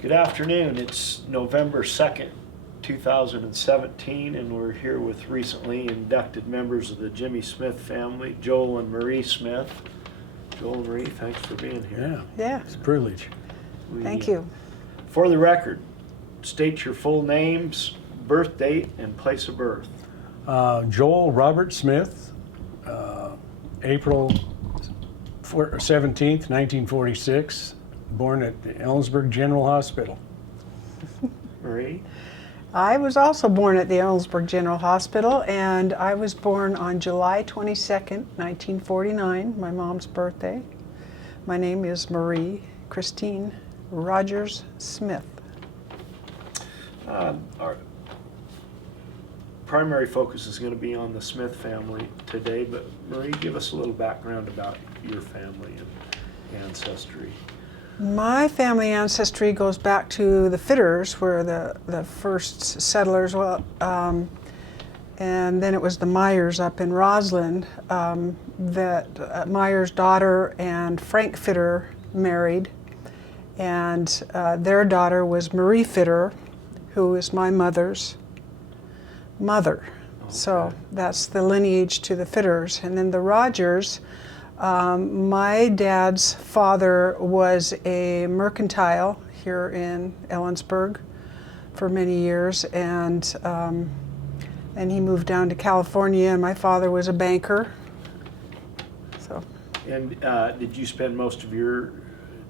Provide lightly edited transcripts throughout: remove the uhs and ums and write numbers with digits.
Good afternoon. It's November 2nd, 2017, and we're here with recently inducted members of the Jimmy Smith family, Joel and Marie Smith. Joel and Marie, thanks for being here. Yeah. It's a privilege. Thank you. For the record, state your full names, birth date, and place of birth. Joel Robert Smith, April 17th, 1946, born at the Ellensburg General Hospital. Marie? I was also born at the Ellensburg General Hospital, and I was born on July 22nd, 1949, my mom's birthday. My name is Marie Christine Rogers Smith. Our primary focus is going to be on the Smith family today, but Marie, give us a little background about your family and ancestry. My family ancestry goes back to the Fitters, where the first settlers, and then it was the Myers up in Roslyn, that Myers' daughter and Frank Fitter married, and their daughter was Marie Fitter, who is my mother's mother. Okay. So that's the lineage to the Fitters. And then the Rogers, my dad's father was a mercantile here in Ellensburg for many years, and he moved down to California, and my father was a banker. So. And did you spend most of your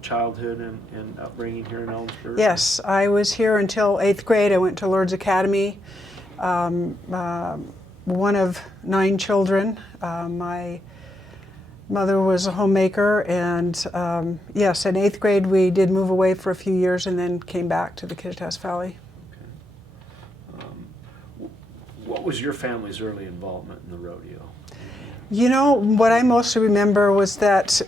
childhood and upbringing here in Ellensburg? Yes, I was here until 8th grade. I went to Lourdes Academy, one of 9 children. My mother was a homemaker, and yes, in 8th grade we did move away for a few years and then came back to the Kittitas Valley. Okay. What was your family's early involvement in the rodeo? You know, what I mostly remember was that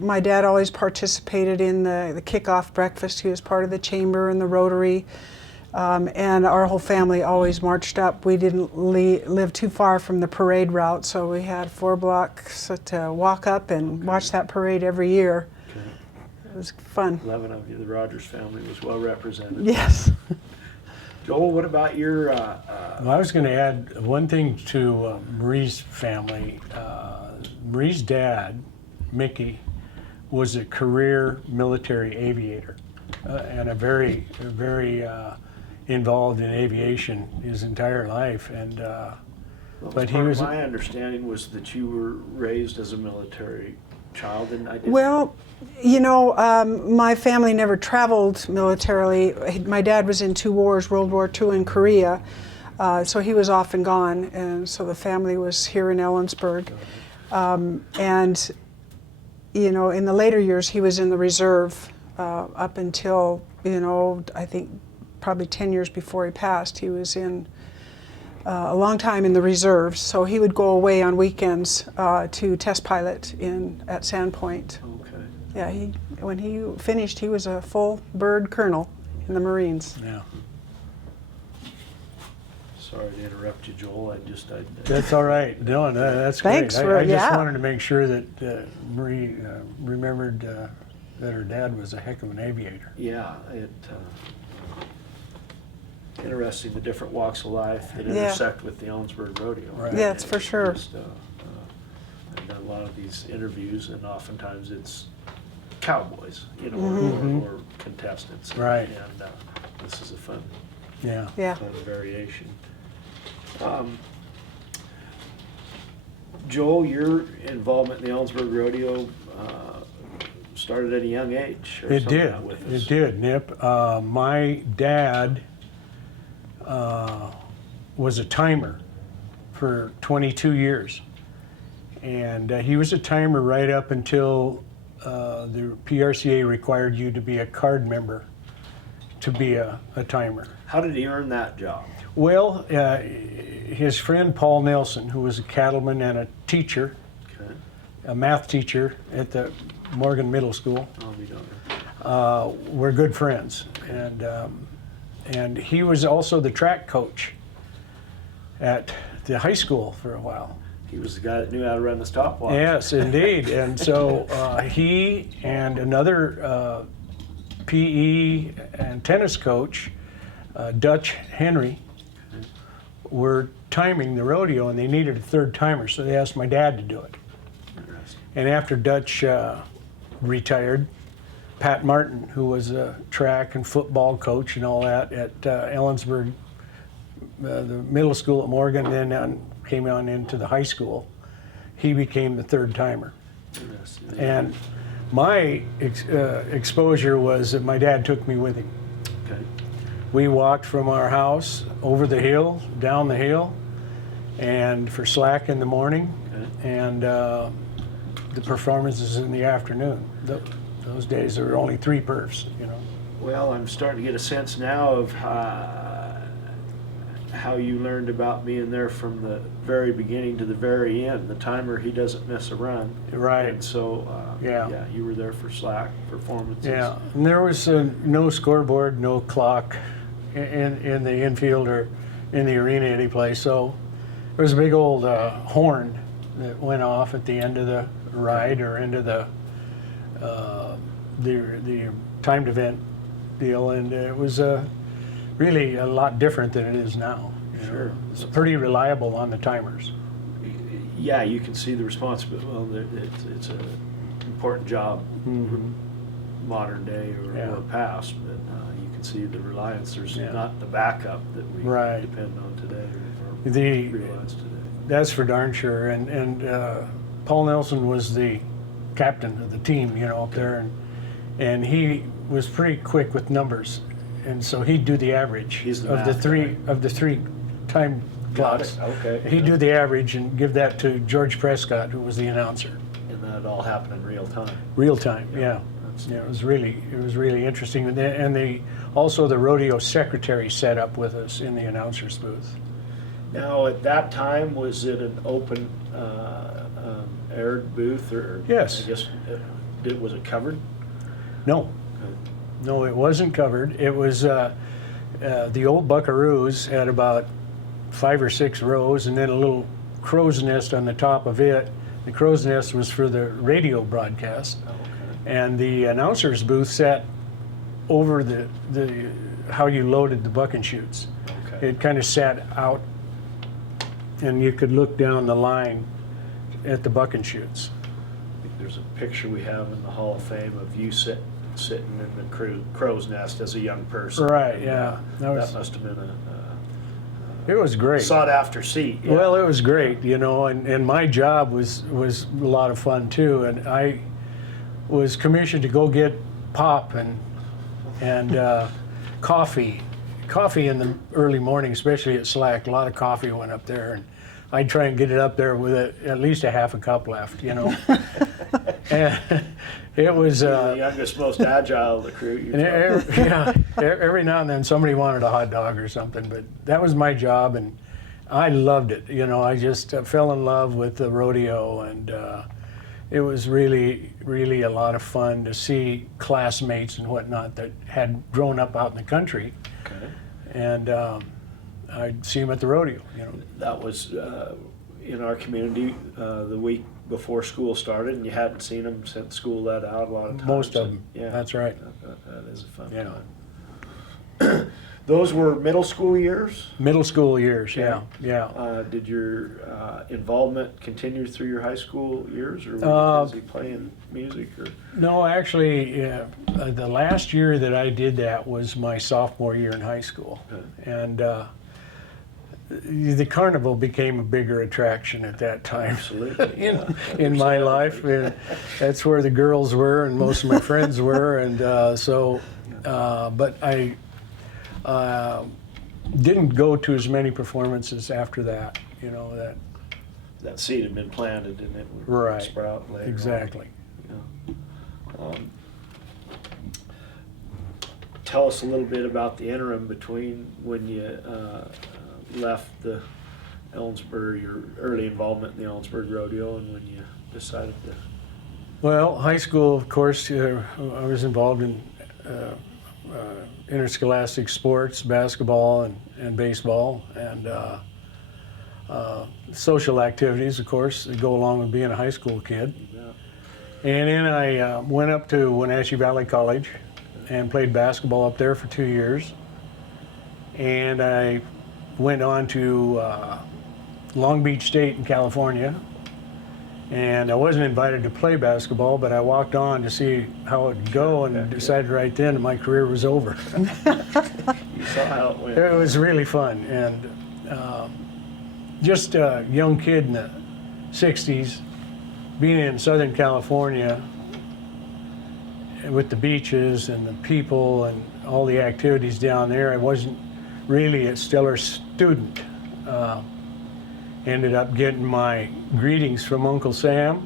my dad always participated in the kickoff breakfast. He was part of the chamber and the Rotary, and our whole family always marched up. We didn't live too far from the parade route, so we had 4 blocks to walk up and watch that parade every year. Okay. It was fun. 11 of you, the Rogers family was well represented. Yes. Joel, what about your... Well, I was going to add one thing to Marie's family. Marie's dad, Mickey, was a career military aviator and a very involved in aviation his entire life. And but he was. My understanding was that you were raised as a military child, and I didn't. Well, you know, my family never traveled militarily. My dad was in 2 wars, World War II and Korea, so he was off and gone, and so the family was here in Ellensburg. And, you know, in the later years, he was in the reserve up until, you know, I think probably 10 years before he passed. He was in a long time in the reserves, so he would go away on weekends to test pilot at Sandpoint. Okay. Yeah, when he finished, he was a full bird colonel in the Marines. Yeah. Sorry to interrupt you, Joel. That's all right. No, that's Thanks great. for- I just yeah. wanted to make sure that Marie remembered that her dad was a heck of an aviator. Yeah, interesting, the different walks of life that Yeah. intersect with the Ellensburg Rodeo. Right. Yeah, it's for sure. I've done a lot of these interviews, and oftentimes it's cowboys, you know, or contestants. Right. And this is a fun Yeah. Yeah. variation. Joel, your involvement in the Ellensburg Rodeo started at a young age. Or It some of did. that with us. It did, Nip. My dad was a timer for 22 years. And he was a timer right up until the PRCA required you to be a card member to be a timer. How did he earn that job? Well, his friend Paul Nelson, who was a cattleman and a teacher, Okay. a math teacher at the Morgan Middle School, We don't know. were good friends. And he was also the track coach at the high school for a while. He was the guy that knew how to run the stopwatch. Yes, indeed. And so he and another PE and tennis coach, Dutch Henry, were timing the rodeo, and they needed a third timer, so they asked my dad to do it. Interesting. And after Dutch retired, Pat Martin, who was a track and football coach and all that at Ellensburg, the middle school at Morgan, then came on into the high school, he became the third timer. Interesting. And my exposure was that my dad took me with him. Okay. We walked from our house over the hill, down the hill, and for slack in the morning, Okay. and the performances in the afternoon. Those days there were only 3 perfs, you know. Well, I'm starting to get a sense now of how you learned about being there from the very beginning to the very end. The timer, he doesn't miss a run. Right. And so, Yeah. you were there for slack performances. Yeah, and there was no scoreboard, no clock in the infield or in the arena any place. So there was a big old horn that went off at the end of the ride or into the timed event deal, and it was really a lot different than it is now. You know. Sure. It's pretty reliable on the timers. Yeah, you can see the responsibility. Well, it's an important job, modern day Yeah. or past, but you can see the reliance. There's Yeah. not the backup that we Right. depend on today or The realize today. That's for darn sure. And Paul Nelson was the captain of the team, you know, up there, and he was pretty quick with numbers, and so he'd do the average He's the of the math three time Got clocks. it. Okay. He'd do the average and give that to George Prescott, who was the announcer. And that all happened in real time. Real time, yeah. That's- Yeah, it was really interesting. And also the rodeo secretary sat up with us in the announcer's booth. Now, at that time, was it an open, aired booth, or? Yes. I guess, was it covered? No, no, it wasn't covered. It was the old Buckaroos had about 5 or 6 rows, and then a little crow's nest on the top of it. The crow's nest was for the radio broadcast, Oh, okay. and the announcer's booth sat over the how you loaded the buck and shoots. Okay. It kind of sat out, and you could look down the line at the buck and shoots. I think there's a picture we have in the Hall of Fame of you sitting in the crow's nest as a young person. Right, And, yeah. That was- that must have been It was great. sought after seat. Yeah. Well, it was great, you know, and my job was a lot of fun too, and I was commissioned to go get pop and coffee in the early morning, especially at Slack. A lot of coffee went up there, and I'd try and get it up there with at least a half a cup left, you know. And it was. You're the youngest, most agile of the crew. You And thought. every now and then somebody wanted a hot dog or something, but that was my job, and I loved it. You know, I just fell in love with the rodeo, and it was really, really a lot of fun to see classmates and whatnot that had grown up out in the country, Okay. and I'd see them at the rodeo. You know, That was in our community the week before school started, and you hadn't seen them since school let out a lot of times. most of them. Yeah, That's right. that is a fun Yeah. time. Those were middle school years. Middle school years, yeah, yeah. Did your involvement continue through your high school years, or were you busy playing music? Or No, actually, the last year that I did that was my sophomore year in high school. Okay. And the carnival became a bigger attraction at that time Absolutely. in my life. That's where the girls were and most of my friends were. And but I didn't go to as many performances after that, you know, That seed had been planted, and it would Right. sprout later on. exactly. Yeah. Tell us a little bit about the interim between when you left the Ellensburg, your early involvement in the Ellensburg Rodeo, and when you decided to. Well, high school, of course, I was involved in interscholastic sports, basketball and baseball, and social activities, of course, that go along with being a high school kid. Yeah. And then I went up to Wenatchee Valley College and played basketball up there for 2 years. And I went on to Long Beach State in California. And I wasn't invited to play basketball, but I walked on to see how it would go and decided right then that my career was over. You saw how it went. It was really fun. And just a young kid in the 60s, being in Southern California with the beaches and the people and all the activities down there, I wasn't really a stellar student. Ended up getting my greetings from Uncle Sam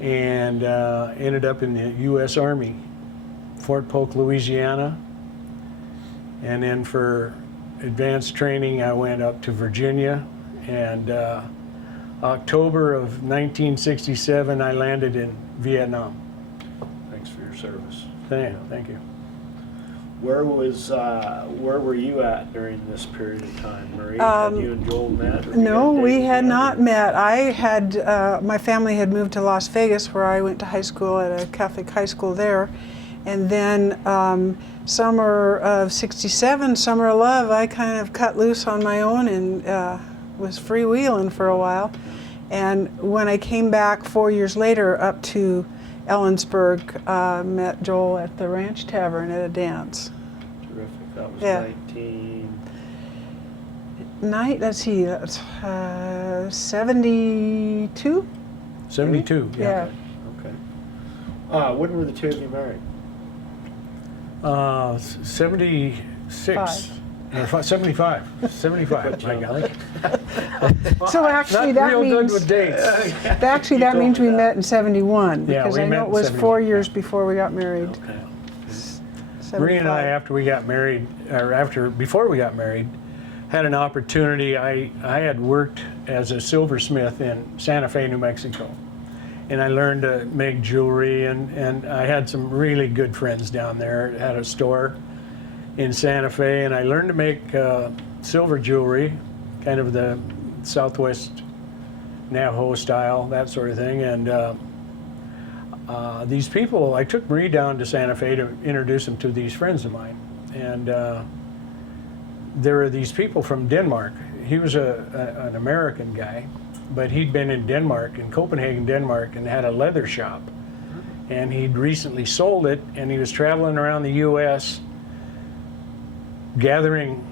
and ended up in the U.S. Army, Fort Polk, Louisiana. And then for advanced training, I went up to Virginia. And October of 1967, I landed in Vietnam. Thanks for your service. Thank you. Where were you at during this period of time, Marie? Had you and Joel met? Or No, you guys we dated had together? not met. I had, my family had moved to Las Vegas, where I went to high school at a Catholic high school there. And then summer of '67, summer of love, I kind of cut loose on my own and was freewheeling for a while. And when I came back 4 years later up to Ellensburg, met Joel at the Ranch Tavern at a dance. Terrific. That was Yeah. 72? 72. Yeah. Okay. When were the two of you married? 76. Or 75. 75, my golly. So actually Not that real means, good with dates. actually that means we met in '71, Yeah, because we I met know it in was 71. 4 years before we got married. Okay. Marie and I, 75. after we got married, or before we got married, had an opportunity. I had worked as a silversmith in Santa Fe, New Mexico. And I learned to make jewelry, and I had some really good friends down there. Had a store in Santa Fe, and I learned to make silver jewelry, kind of the Southwest Navajo style, that sort of thing. And these people, I took Marie down to Santa Fe to introduce them to these friends of mine. And there were these people from Denmark. He was an American guy, but he'd been in Denmark, in Copenhagen, Denmark, and had a leather shop. And he'd recently sold it, and he was traveling around the U.S. gathering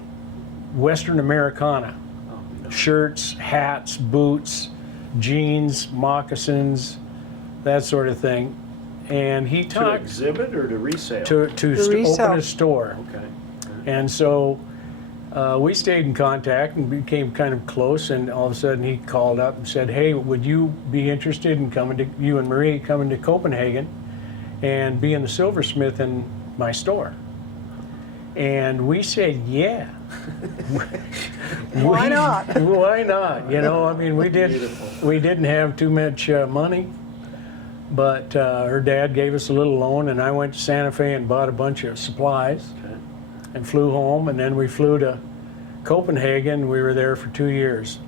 Western Americana, shirts, hats, boots, jeans, moccasins, that sort of thing. And he To talked exhibit or to resale? to resell. open a store. Okay. And so we stayed in contact and became kind of close, and all of a sudden he called up and said, hey, would you be interested in you and Marie coming to Copenhagen and being the silversmith in my store? And we said, yeah. Why not? Why not? You know, I mean, we didn't have too much money, but her dad gave us a little loan, and I went to Santa Fe and bought a bunch of supplies. Okay. And flew home, and then we flew to Copenhagen. We were there for 2 years.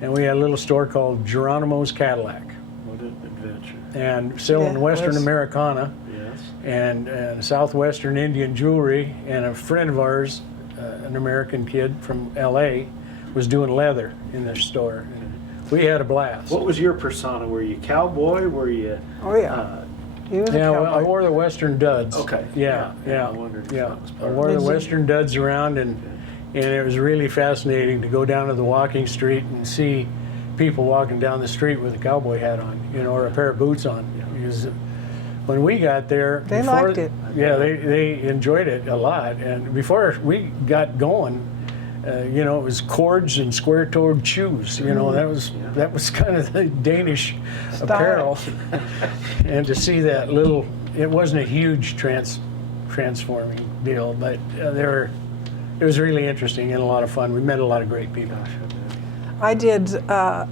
And we had a little store called Geronimo's Cadillac, What an adventure. and selling Yeah, Western was. Americana Yes. and Southwestern Indian jewelry. And a friend of ours, an American kid from LA, was doing leather in the store. And we had a blast. What was your persona? Were you cowboy? Were you? Oh yeah. He was a Yeah, well, I cowboy. wore the Western duds. Okay. Yeah, Yeah, yeah. I wondered if Yeah, that was I part of wore it. the Did you- Western duds around, and it was really fascinating to go down to the walking street and see people walking down the street with a cowboy hat on, you know, or a pair of boots on. Because when we got there, They liked it. Yeah, they enjoyed it a lot. And before we got going, you know, it was cords and square-toed shoes. You know, that was kind of the Danish apparel. And to see that little, it wasn't a huge transforming deal, but it was really interesting and a lot of fun. We met a lot of great people. I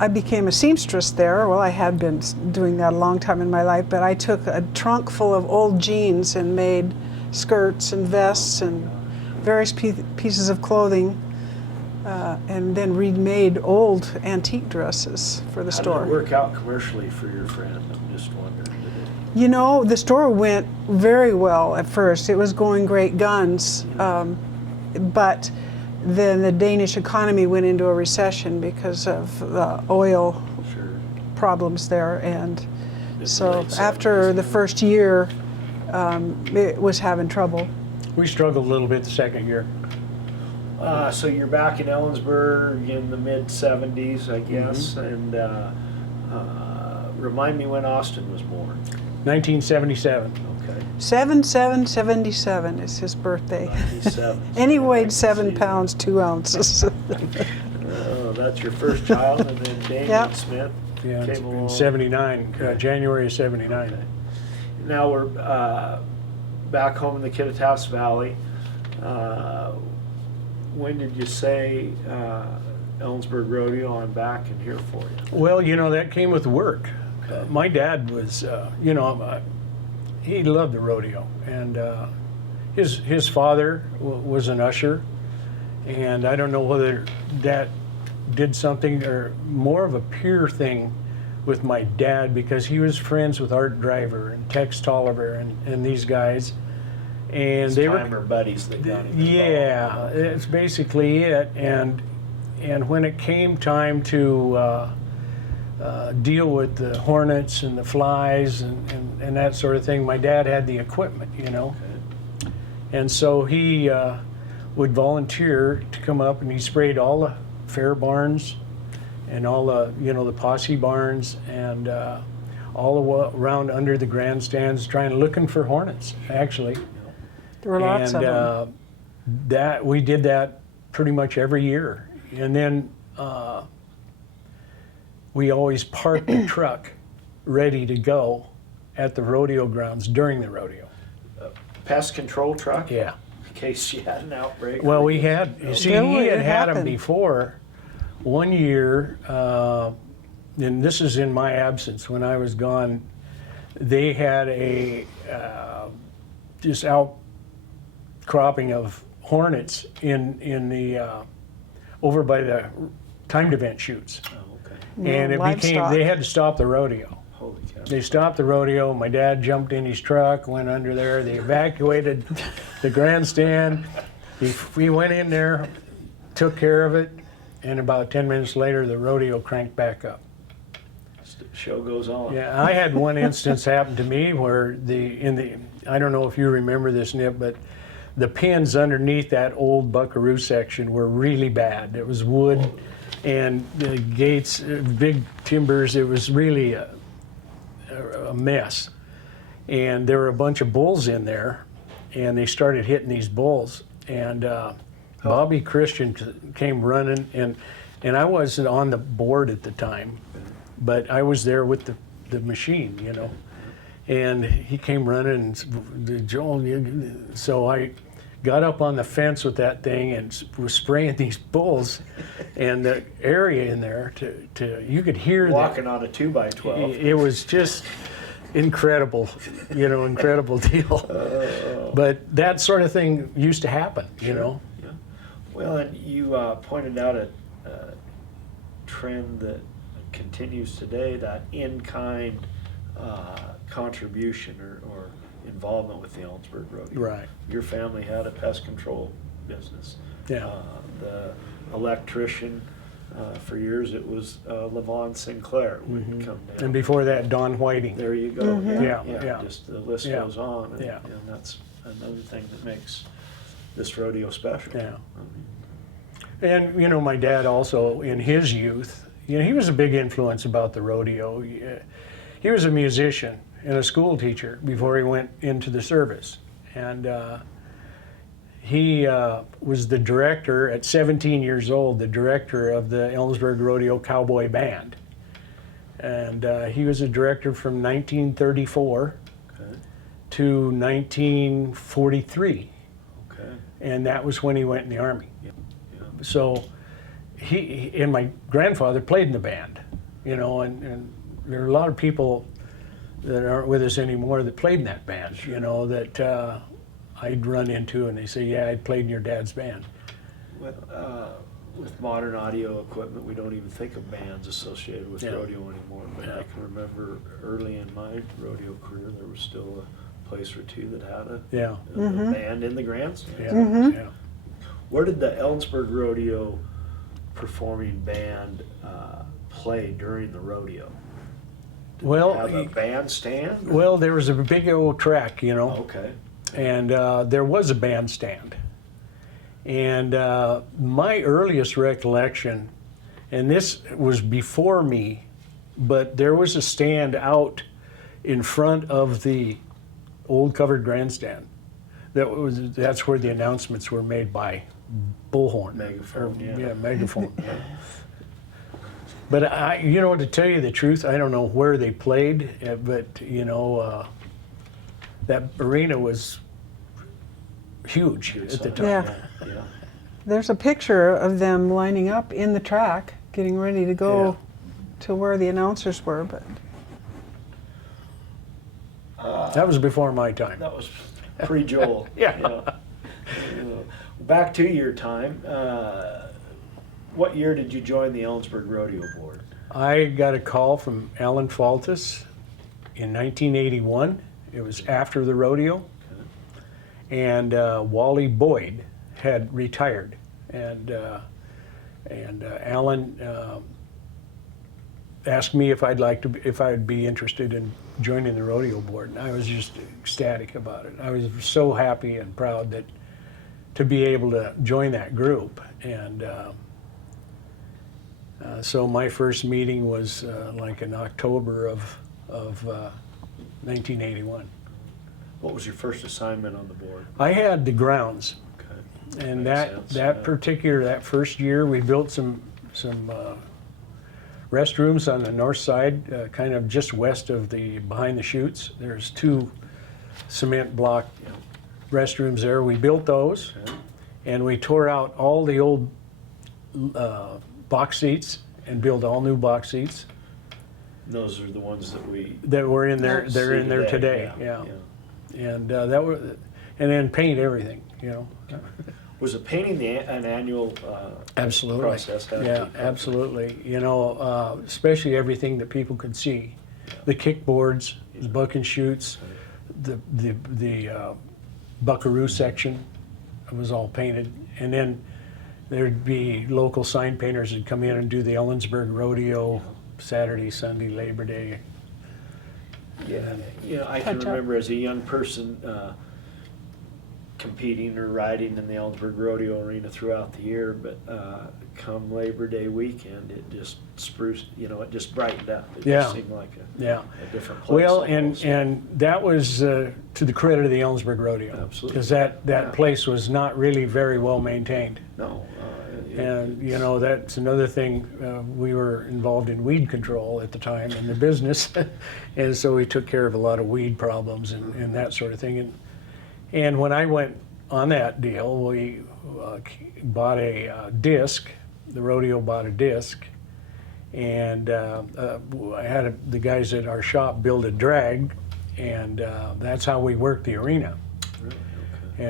became a seamstress there. Well, I had been doing that a long time in my life, but I took a trunk full of old jeans and made skirts and vests and various pieces of clothing, and then remade old antique dresses for the How store. did it work out commercially for your friend? I'm just wondering. You know, the store went very well at first. It was going great guns, but then the Danish economy went into a recession because of the oil Sure. problems there, and The so late after 70s. the first year, it was having trouble. We struggled a little bit the second year. So you're back in Ellensburg in the mid 70s, I guess, and remind me when Austin was born. 1977. Okay. 7777 is his birthday. 97. And he weighed See 7 that. pounds 2 ounces. Oh, that's your first child, and then Damien Yep. Smith Yeah, it's came in along. 79, January of 79. Okay. Now we're back home in the Kittitas Valley. When did you say Ellensburg Rodeo? I'm back and here for you. Well, you know, that came with work. My dad was, he loved the rodeo, and his father was an usher, and I don't know whether that did something or more of a peer thing with my dad, because he was friends with Art Driver and Tex Tolliver and these guys, and they were Timer buddies that got him involved. yeah, it's basically it. And when it came time to deal with the hornets and the flies and that sort of thing, my dad had the equipment, you know. Okay. And so he would volunteer to come up, and he sprayed all the fair barns and all the, you know, the posse barns and all around under the grandstands, looking for hornets, actually. There were lots of them. That we did that pretty much every year, and then we always parked the truck ready to go at the rodeo grounds during the rodeo. Pest control truck? Yeah. In case you had an outbreak. Well, we had, you see, Yeah, he it had them happened. before. One year, and this is in my absence when I was gone, they had a just outcropping of hornets in the over by the timed event shoots, Oh, okay. and it became livestock. they had to stop the rodeo. Holy cow. They stopped the rodeo. My dad jumped in his truck, went under there. They evacuated the grandstand. We went in there, took care of it, and about 10 minutes later, the rodeo cranked back up. Show goes on. Yeah, I had one instance happen to me where I don't know if you remember this, Nip, but the pins underneath that old buckaroo section were really bad. It was wood, and the gates, big timbers. It was really a mess. And there were a bunch of bulls in there, and they started hitting these bulls. And Bobby Christian came running, and I wasn't on the board at the time, but I was there with the machine, you know. And he came running, and Joel, so I got up on the fence with that thing and was spraying these bulls, and the area in there you could hear Walking on a 2x12. it was just incredible, you know, incredible deal. But that sort of thing used to happen, you know. Yeah. Well, and you pointed out a trend that continues today, that in-kind contribution or involvement with the Ellensburg Rodeo. Right. Your family had a pest control business. Yeah. The electrician, for years it was Levon Sinclair would come down. And before that, Don Whiting. There you go. Yeah. Just the list Yeah. goes on, and, Yeah. and that's another thing that makes this rodeo special. Yeah. I mean, And, you know, my dad also, in his youth, you know, he was a big influence about the rodeo. He was a musician and a school teacher before he went into the service. And he was the director, at 17 years old, the director of the Ellensburg Rodeo Cowboy Band. And he was a director from 1934 okay. to 1943. Okay. And that was when he went in the Army. Yeah. So he and my grandfather played in the band, you know, and there are a lot of people that aren't with us anymore that played in that band, you know, that I'd run into, and they say, yeah, I played in your dad's band. Well, with modern audio equipment, we don't even think of bands associated with Yeah. rodeo anymore. But Yeah. I can remember early in my rodeo career, there was still a place or two that had Yeah. a band in the grandstand. Yeah. Yeah. Where did the Ellensburg Rodeo performing band play during the rodeo? Did Well, they have a bandstand? Well, there was a big old track, you know, Okay. and there was a bandstand. And my earliest recollection, and this was before me, but there was a stand out in front of the old covered grandstand. That's where the announcements were made by bullhorn. Megaphone, yeah. Yeah, megaphone. But you know, to tell you the truth, I don't know where they played, but you know, that arena was huge Good at the size. time. Yeah. Yeah. There's a picture of them lining up in the track, getting ready to go Yeah. to where the announcers were. But That was before my time. That was pre-Joel. Yeah. Back to your time. What year did you join the Ellensburg Rodeo Board? I got a call from Alan Faltis in 1981. It was after the rodeo, and Wally Boyd had retired, and Alan asked me if I'd be interested in joining the rodeo board, and I was just ecstatic about it. I was so happy and proud to be able to join that group, and so my first meeting was like in October of 1981. What was your first assignment on the board? I had the grounds. Okay. And Makes that sense, yeah. that first year, we built some restrooms on the north side, kind of just west of behind the chutes. There's 2 cement block restrooms there. We built those, Okay. and we tore out all the old box seats and built all new box seats Those are the ones that we that were in there. They're see in there today. Yeah. And that was, and then paint everything. You know. Was it painting an annual Absolutely. process? Yeah, absolutely. You know, especially everything that people could see. The kickboards, the buck and shoots, the buckaroo section was all painted. And then there'd be local sign painters that'd come in and do the Ellensburg Rodeo, Saturday, Sunday, Labor Day. Yeah, I can Touch up. remember as a young person competing or riding in the Ellensburg Rodeo Arena throughout the year, but come Labor Day weekend, it just spruced, it just brightened up. It Yeah. just seemed like Yeah. a different place. Well, almost. and that was to the credit of the Ellensburg Rodeo. Absolutely. Because that Yeah. place was not really very well maintained. No. And, you know, that's another thing, we were involved in weed control at the time in the business. And so we took care of a lot of weed problems and that sort of thing. And when I went on that deal, we bought a disc, the rodeo bought a disc. And I had the guys at our shop build a drag, and that's how we worked the arena. Really?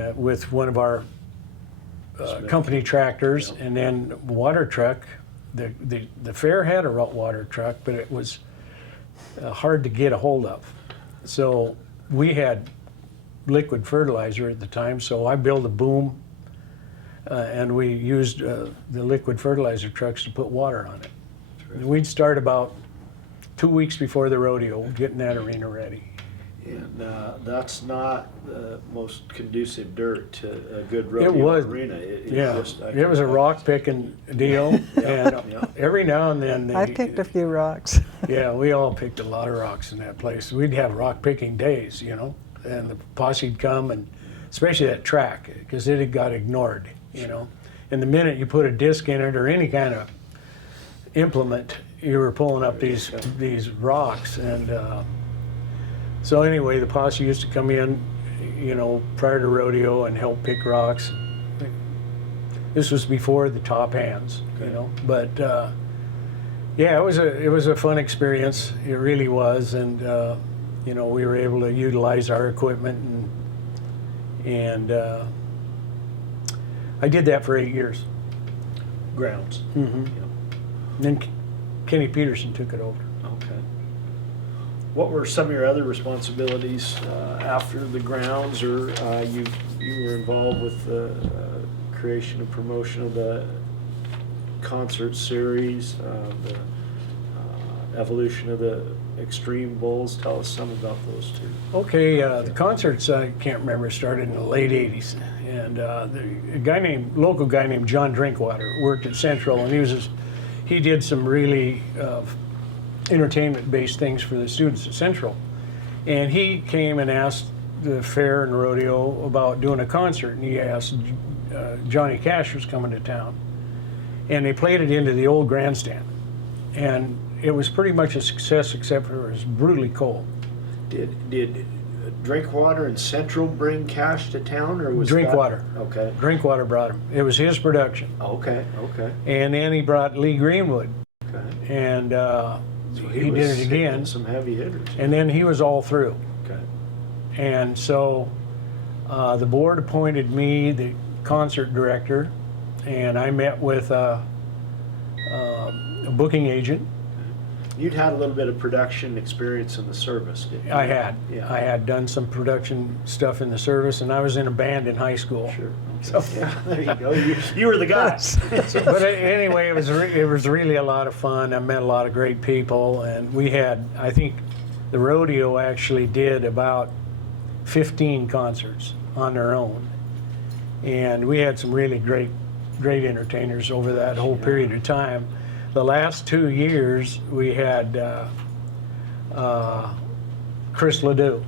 Okay. With one of our company tractors, Yeah. and then water truck. The fair had a water truck, but it was hard to get a hold of. So we had liquid fertilizer at the time, so I built a boom, and we used the liquid fertilizer trucks to put water on it. Terrific. And we'd start about 2 weeks before the rodeo, getting that arena ready. And that's not the most conducive dirt to a good rodeo was. arena. It Yeah, just- I it was a can rock picking deal, and Yeah. every now and then I picked a few rocks. Yeah, we all picked a lot of rocks in that place. We'd have rock picking days, and the posse'd come, and especially that track, because it had got ignored, And the minute you put a disc in it or any kind of implement, you were pulling up these rocks. And so anyway, the posse used to come in, prior to rodeo and help pick rocks. This was before the top hands, But yeah, it was a fun experience. It really was, and we were able to utilize our equipment, and I did that for 8 years. grounds. Mm-hmm. Yep. Then Kenny Peterson took it over. Okay. What were some of your other responsibilities after the grounds, or you were involved with the creation and promotion of the concert series, the evolution of the Extreme Bowls? Tell us some about those two. Okay, the concerts, I can't remember, started in the late 80s. And local guy named John Drinkwater worked at Central, and he did some really entertainment-based things for the students at Central. And he came and asked the fair and rodeo about doing a concert, and he asked Johnny Cash was coming to town. And they played it into the old grandstand. And it was pretty much a success, except for it was brutally cold. Did Drinkwater and Central bring Cash to town, or was Drinkwater. That, okay. Drinkwater brought him. It was his production. Okay. And then he brought Lee Greenwood. Okay. And So he did it again. Some heavy hitters. And then he was all through. Okay. And so the board appointed me the concert director, and I met with a booking agent. You'd had a little bit of production experience in the service, didn't you? I had. Yeah. I had done some production stuff in the service, and I was in a band in high school. Sure. So, Yeah, there you go. You were the guy. but anyway, it was really a lot of fun. I met a lot of great people, and we had, I think, the rodeo actually did about 15 concerts on their own, and we had some really great entertainers over that whole period of time. The last 2 years, we had Chris Ledoux.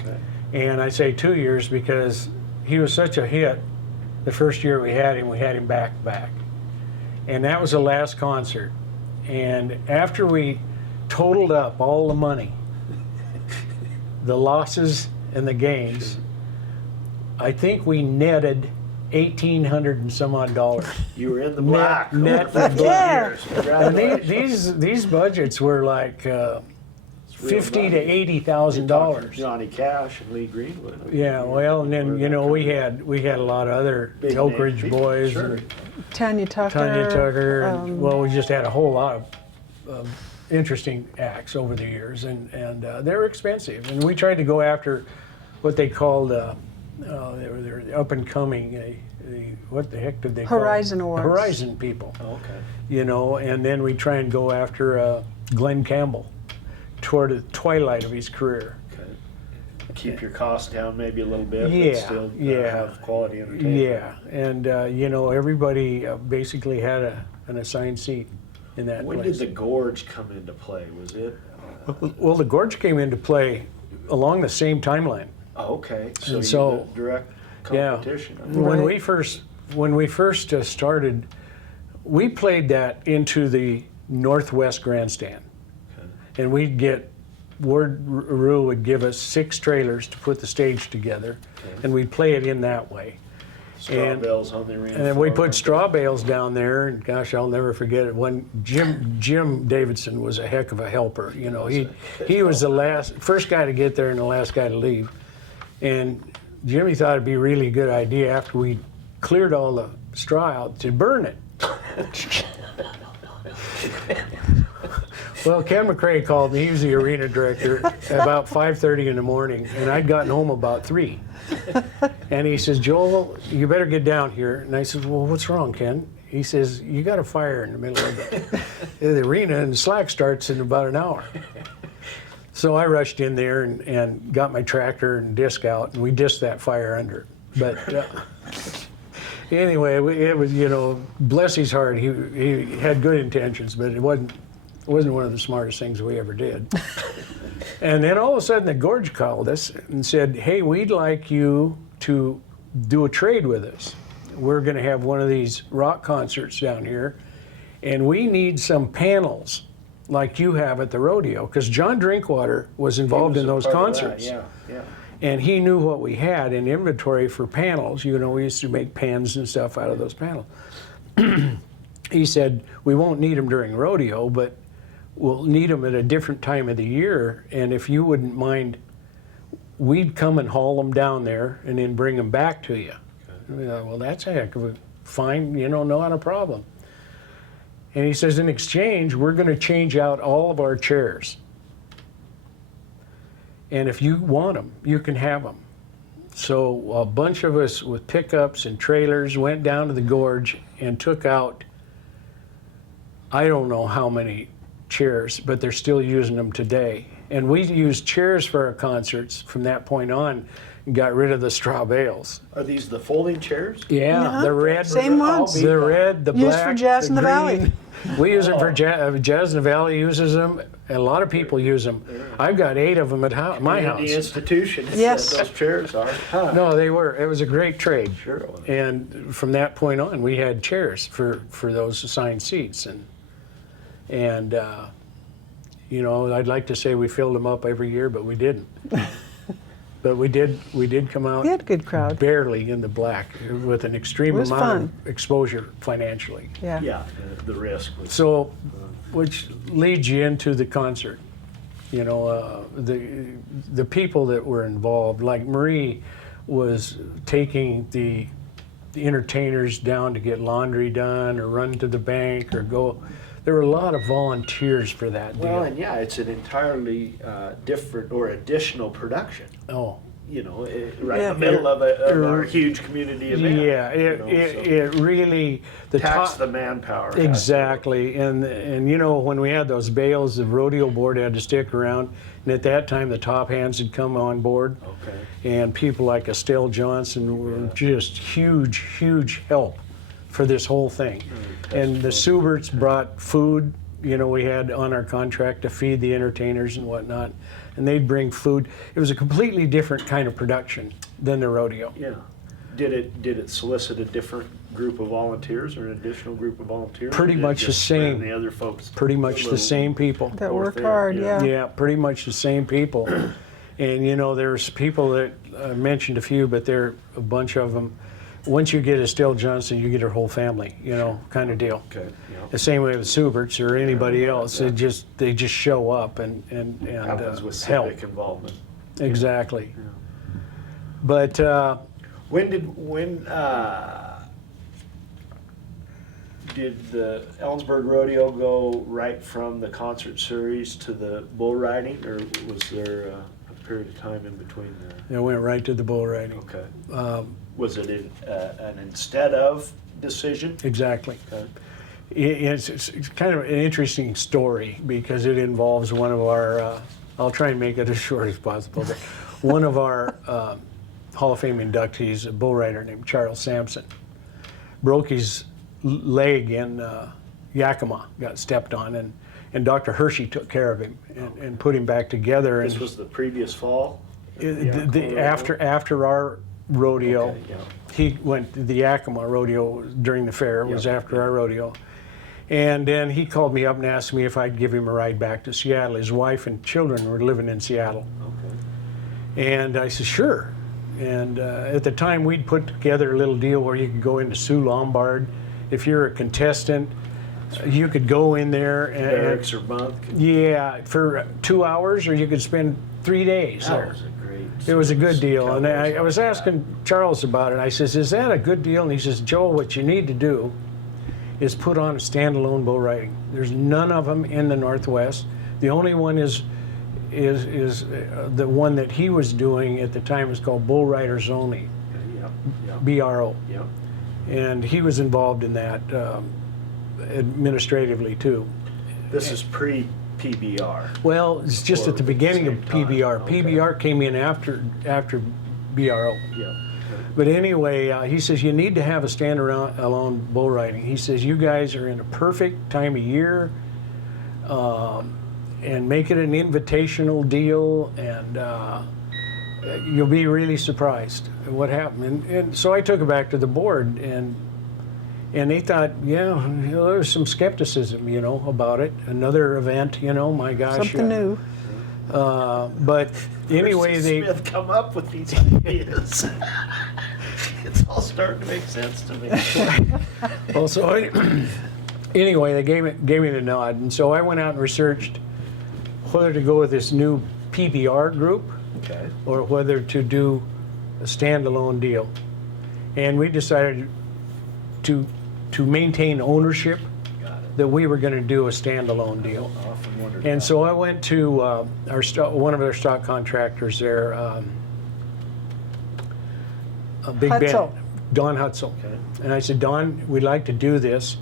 Okay. And I say 2 years because he was such a hit. The first year we had him back to back. And that was the last concert. And after we totaled up all the money, the losses and the gains, I think we netted $1,800 and some odd dollars. You were in the black. Net for 12 Yeah. years. And Congratulations. these budgets were like Real $50,000 money. to $80,000. Johnny Cash and Lee Greenwood. Yeah, well, and then we had a lot of other Big Oak name Ridge people, boys, sure. and Tanya Tucker. Tanya Tucker, and well, we just had a whole lot of interesting acts over the years, and they were expensive, and we tried to go after what they called they were up and coming. What the heck did they call Horizon it? Awards. Horizon people. Okay. And then we try and go after Glenn Campbell toward the twilight of his career. Okay. Keep your costs down maybe a little bit, Yeah, but still yeah. have quality entertainment. Yeah, and everybody basically had an assigned seat in that When place. did the Gorge come into play? Was it? Well, the Gorge came into play along the same timeline. Oh, okay. So, And you so- had direct Yeah. competition. When Right. we first started, we played that into the Northwest Grandstand, Okay. and we'd get Rue would give us 6 trailers to put the stage together, Okay. and we'd play it in that way. Straw and- bales on the arena And then we floor. put straw bales down there, and gosh, I'll never forget it. When Jim Davidson was a heck of a helper. He was the first guy to get there and the last guy to leave. And Jimmy thought it'd be a really good idea after we cleared all the straw out to burn it. Well, Ken McCrae called me. He was the arena director at about 5:30 in the morning, and I'd gotten home about 3. And he says, "Joel, you better get down here." And I said, "Well, what's wrong, Ken?" He says, "You got a fire in the middle of the arena, and the slack starts in about an hour." So I rushed in there and got my tractor and disc out, and we disced that fire under it. But anyway, it was, bless his heart, he had good intentions, but it wasn't one of the smartest things we ever did. And then all of a sudden the Gorge called us and said, "Hey, we'd like you to do a trade with us. We're going to have one of these rock concerts down here, and we need some panels like you have at the rodeo," because John Drinkwater was involved He was in a those part of concerts. that, yeah. And he knew what we had in inventory for panels. We used to make pens and stuff out of those panels. He said, "We won't need them during rodeo, but we'll need them at a different time of the year. And if you wouldn't mind, we'd come and haul them down there and then bring them back to you." We thought, well, that's a heck of a fine, not a problem. And he says, in exchange, we're going to change out all of our chairs. And if you want them, you can have them. So a bunch of us with pickups and trailers went down to the gorge and took out, I don't know how many chairs, but they're still using them today. And we used chairs for our concerts from that point on and got rid of the straw bales. Are these the folding chairs? Yeah, Uh-huh. the red. Same ones. The red, the Used black, for Jazz in the Valley. green. We use them for Jazz in the Valley uses them, and a lot of people use them. I've got 8 of them at my The house. institution. Yes. Those chairs are. Huh. No, they were. It was a great trade. Sure it was. And from that point on, we had chairs for those assigned seats, and you know, I'd like to say we filled them up every year, but we didn't. But we did come out We had a good crowd. barely in the black with an extreme It was amount fun. of exposure financially. Yeah. Yeah, the risk was. So, which leads you into the concert. You know, the people that were involved, like Marie was taking the entertainers down to get laundry done or run to the bank or go. There were a lot of volunteers for that Well, deal. and yeah, it's an entirely different or additional production. Oh, You know, right Yeah. in the middle of our huge community event. yeah, you know, so it really, the tax top, the manpower. exactly, and you know, when we had those bales, the rodeo board had to stick around, and at that time, the top hands had come on board, Okay. and people like Estelle Johnson were just huge help for this whole thing. And the Suberts brought food, you know, we had on our contract to feed the entertainers and whatnot, and they'd bring food. It was a completely different kind of production than the rodeo. Yeah. Did it solicit a different group of volunteers or an additional group of volunteers? Pretty Or did it much the just spread same. The other folks. Pretty much a the little same people. That more work thin, hard, yeah. Yeah, pretty much the same people. And you know, there's people that I mentioned a few, but there are a bunch of them. Once you get Estelle Johnson, you get her whole family, you know, kind of deal. Okay. Yeah. The same way with Suberts or anybody else. yeah. They just show up and Happens with help. civic involvement. Exactly. But When did the Ellensburg Rodeo go right from the concert series to the bull riding, or was there a period of time in between there? it went right to the bull riding. Okay. Was it an instead of decision? Exactly. Okay. It's kind of an interesting story because it involves one of our, I'll try and make it as short as possible, but one of our Hall of Fame inductees, a bull rider named Charles Sampson, broke his leg in Yakima, got stepped on, and Dr. Hershey took care of him and put him back together. This And was the previous fall? after our rodeo, Okay, yeah. he went to the Yakima rodeo during the fair. It was Yeah. after our rodeo. And then he called me up and asked me if I'd give him a ride back to Seattle. His wife and children were living in Seattle. Okay. And I said, sure. And at the time, we'd put together a little deal where you could go into Sue Lombard. If you're a contestant, you could go in there and, Barracks or month? yeah, for 2 hours, or you could spend 3 days That there. was a great. It was a good deal, and I Cowboys was like asking Charles about it. I says, is that a good deal? And he says, Joe, what you need to do is put on a standalone bull riding. There's none of them in the Northwest. The only one is the one that he was doing at the time was called Bull Riders Only, that. Yeah, BRO. yeah, And he was involved in that administratively too. yeah. This is pre-PBR. Well, it's just Or at the at the beginning of same time, PBR. okay. PBR came in after BRO. Yeah. But anyway, he says, you need to have a stand-alone bull riding. He says, you guys are in a perfect time of year, and make it an invitational deal, and you'll be really surprised at what happened. And so I took it back to the board, and they thought, yeah, you know, there's some skepticism, you know, about it. Another event, you know, my gosh. Something new. But anyway, Where's they... Smith come up with these ideas. It's all starting to make sense to me. Well, so anyway, they gave me the nod, and so I went out and researched whether to go with this new PBR group Okay. or whether to do a standalone deal. And we decided to maintain ownership. Got it. that we were going to do a standalone deal. I often wondered And that. so I went to one of our stock contractors there, Big Hutzel. Ben, Don Hutzel. Okay. And I said, Don, we'd like to do this.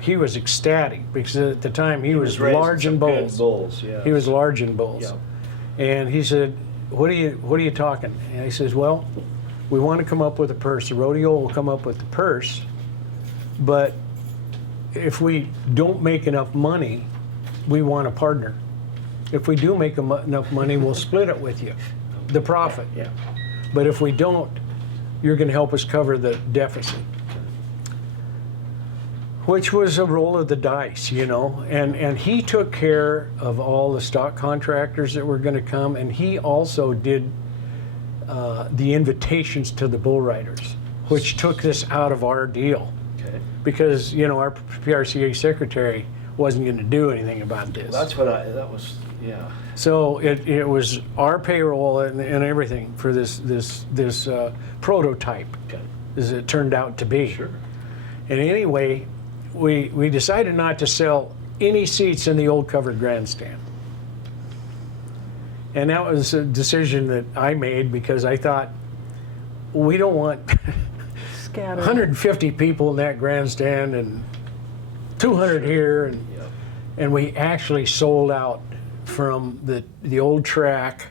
He was ecstatic because at the time he was raising large some in good bulls. bulls, yeah. He was large in bulls. Yeah. And he said, what are you talking? And he says, well, we want to come up with a purse. The rodeo will come up with the purse, but if we don't make enough money, we want a partner. If we do make enough money, we'll split it with you, the profit. Yeah. But if we don't, you're going to help us cover the deficit. Which was a roll of the dice, you know. And he took care of all the stock contractors that were going to come, and he also did the invitations to the bull riders, which took this out of our deal. Okay. Because, you know, our PRCA secretary wasn't going to do anything about this. That's what that was, yeah. So it was our payroll and everything for this prototype, Okay. as it turned out to be. Sure. And anyway, we decided not to sell any seats in the old covered grandstand. And that was a decision that I made because I thought, we don't want Scattered. 150 people in that grandstand and 200 here. Yeah. And we actually sold out from the old track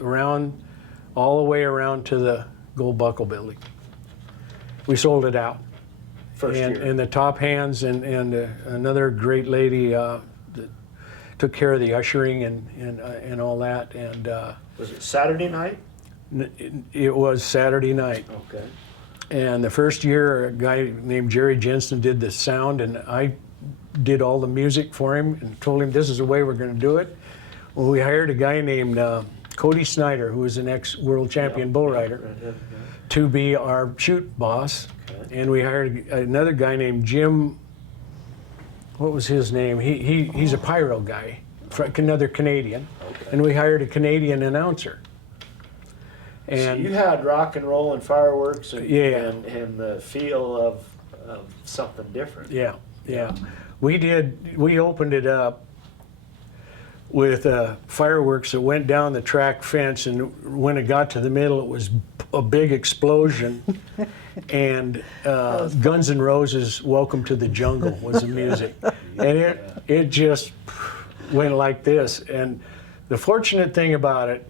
around, all the way around to the Gold Buckle building. We sold it out. First year. And the top hands and another great lady that took care of the ushering and all that. And Was it Saturday night? it was Saturday night. Okay. And the first year, a guy named Jerry Jensen did the sound, and I did all the music for him and told him this is the way we're going to do it. Well, we hired a guy named Cody Snyder, who was an ex-world champion bull rider, Right, yeah. to be our shoot boss. Okay. And we hired another guy named Jim, what was his name? He's a pyro guy, another Canadian. Okay. And we hired a Canadian announcer. So And you had rock and roll and fireworks and, Yeah. and the feel of something different. yeah. We opened it up with fireworks that went down the track fence, and when it got to the middle, it was a big explosion. And Guns N' Roses' "Welcome to the Jungle" was the music, and it just went like this. And the fortunate thing about it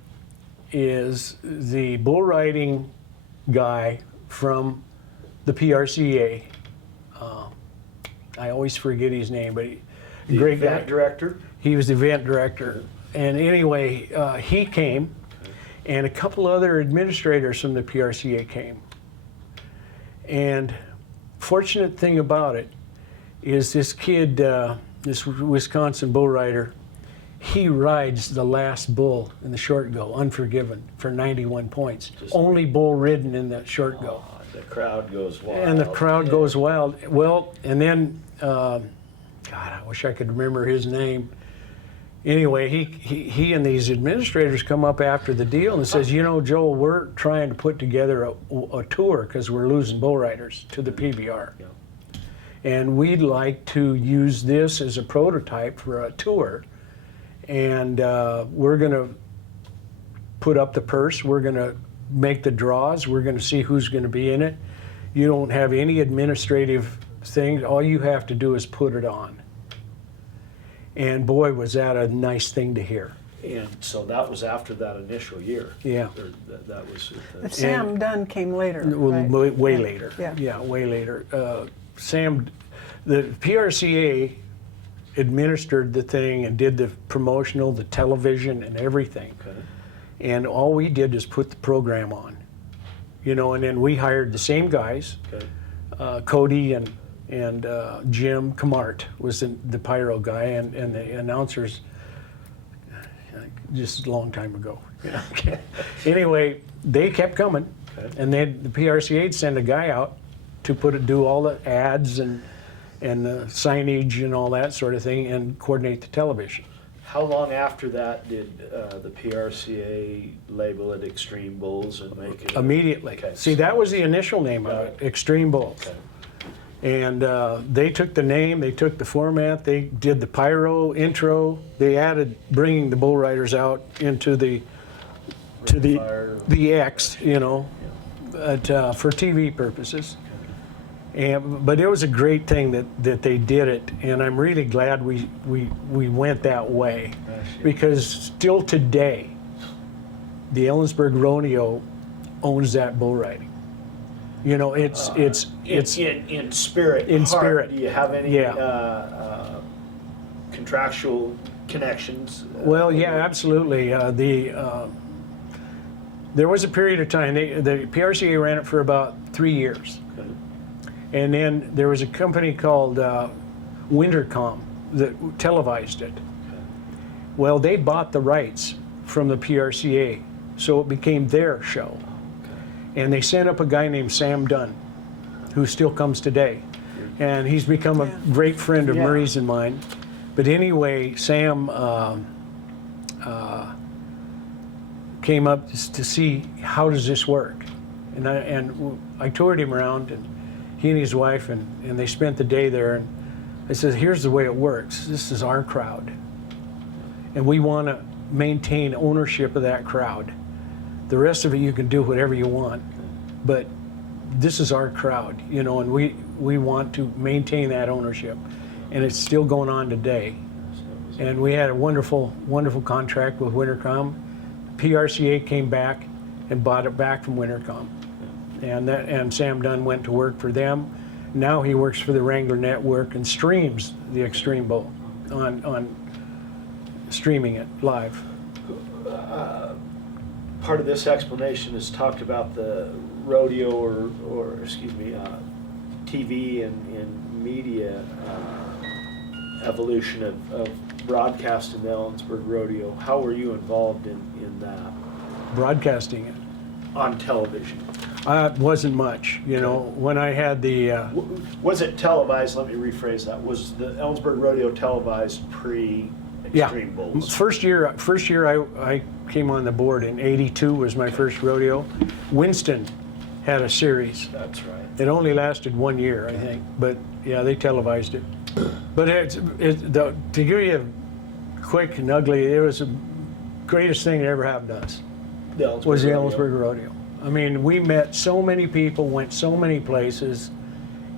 is the bull riding guy from the PRCA. I always forget his name, but The great guy. event director. He was the event director. And anyway, he came, and a couple other administrators from the PRCA came. And fortunate thing about it is this kid, this Wisconsin bull rider, he rides the last bull in the short go, Unforgiven, for 91 points. Only bull ridden in the short go. Oh, the crowd goes wild. And the crowd Yeah. goes wild. Well, and then, God, I wish I could remember his name. Anyway, he and these administrators come up after the deal and says, you know, Joel, we're trying to put together a tour because we're losing bull riders to the PBR. Yeah. And we'd like to use this as a prototype for a tour. And we're going to put up the purse. We're going to make the draws. We're going to see who's going to be in it. You don't have any administrative things. All you have to do is put it on. And boy, was that a nice thing to hear. And so that was after that initial year. Yeah. Or that was. But Sam Dunn came later, Well, right? way later. Yeah. Way later. Sam, the PRCA administered the thing and did the promotional, the television, and everything. Okay. And all we did is put the program on, you know. And then we hired the same guys, Okay. Cody and Jim Camart was the pyro guy, and the announcers just a long time ago. Anyway, they kept coming, Okay. and then the PRCA'd send a guy out to do all the ads and the signage and all that sort of thing, and coordinate the television. How long after that did the PRCA label it Extreme Bulls and make it? Immediately. Okay. See, that was the initial name of it, Extreme Bulls. Okay. And they took the name, they took the format, they did the pyro intro. They added bringing the bull riders out into the Fire. the X, you know, but, for TV purposes. But it was a great thing that they did it, and I'm really glad we went that way, because still today, the Ellensburg Rodeo owns that bull riding. You know, it's in spirit. In heart, spirit. Do you have any Yeah. contractual connections? Well, yeah, absolutely. There was a period of time, the PRCA ran it for about 3 years. Okay. And then there was a company called Wintercom that televised it. Well, they bought the rights from the PRCA, so it became their show. And they sent up a guy named Sam Dunn, who still comes today. And he's become a great friend of Yeah. Marie's and mine. But anyway, Sam came up to see how does this work. And I toured him around, and he and his wife, and they spent the day there. And I said, here's the way it works. This is our crowd. And we want to maintain ownership of that crowd. The rest of it, you can do whatever you want. But this is our crowd, you know, and we want to maintain that ownership. And it's still going on today. And we had a wonderful, wonderful contract with Wintercom. PRCA came back and bought it back from Wintercom. And Sam Dunn went to work for them. Now he works for the Wrangler Network and streams the Extreme Bowl on streaming it live. Part of this explanation is talked about the rodeo or excuse me, TV and media evolution of broadcasting the Ellensburg Rodeo. How were you involved in that Broadcasting it. on television? Wasn't much, you know. When I had the Was it televised? Let me rephrase that. Was the Ellensburg Rodeo televised pre-Extreme Bowls? First year I came on the board in '82 was my first rodeo. Winston had a series. That's right. It only lasted 1 year, I think, but yeah, they televised it. But to give you a quick and ugly, it was the greatest thing that ever happened to us. Was the Ellensburg Rodeo. I mean, we met so many people, went so many places,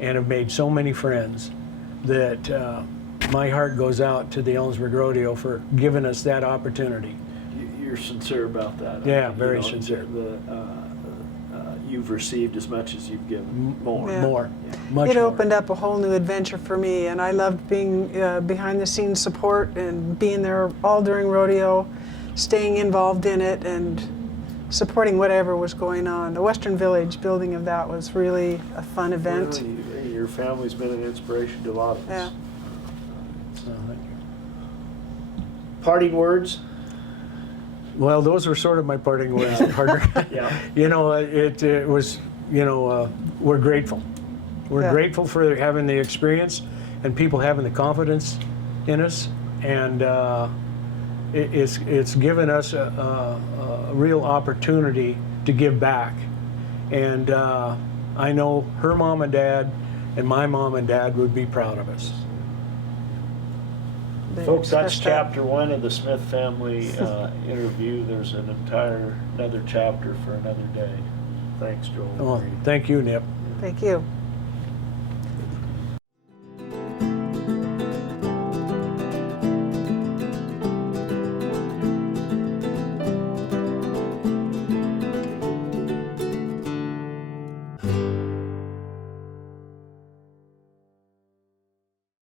and have made so many friends that my heart goes out to the Ellensburg Rodeo for giving us that opportunity. You're sincere about that. Yeah, You very know, sincere. You've received as much as you've given. More. Yeah. More, much It more. opened up a whole new adventure for me, and I loved being behind the scenes support and being there all during rodeo, staying involved in it and supporting whatever was going on. The Western Village building of that was really a fun event. Well, your family's been an inspiration to a lot of us. Yeah. So, thank you. Parting words? Well, those were sort of my parting words. Yeah. You know, it was, you know, we're grateful. We're Yeah. grateful for having the experience and people having the confidence in us. And it's given us a real opportunity to give back. And I know her mom and dad and my mom and dad would be proud of us. They Folks, that's expressed that. chapter 1 of the Smith family interview. There's another chapter for another day. Thanks, Joel. Oh, thank you, Nip. Thank you.